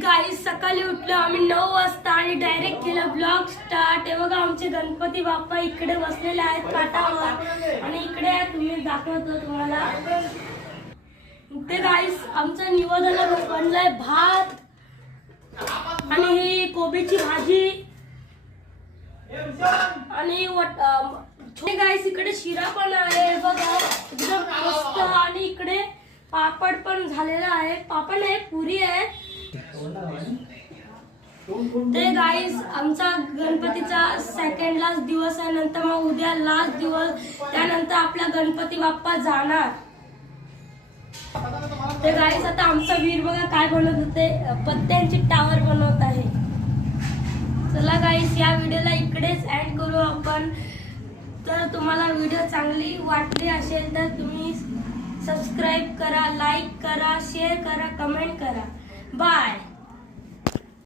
गाईस सकाळी उठलो आम्ही 9 वाजता आणि डायरेक्ट केला ब्लॉग स्टार्ट। हे बघा आमचे गणपती बाप्पा इकडे बसलेले आहेत काठावर आणि इकडे तुम्ही दाखवतो तुम्हाला ते गाईस आमचा निवेदनाला बनलाय भात आणि ही कोबीची भाजी आणि छोटे गाईस इकडे शिरा पण आहे बघा एकदम मस्त आणि इकडे पापड पण झालेला आहे। पापड नाही पुरी आहे ते गाईस आमचा गणपतीचा सेकंड लास्ट दिवस आहे। नंतर मग उद्या लास्ट दिवस त्यानंतर आपला गणपती बाप्पा जाणार। ते गाईस आता आमचा वीर बघा काय बनवत होते पत्त्यांची टावर बनवत आहे। चला गाईस या व्हिडिओला इकडेच एंड करू आपण। तर तुम्हाला व्हिडिओ चांगली वाटली असेल तर तुम्ही सबस्क्राइब करा, लाईक करा, शेअर करा, कमेंट करा। बाय।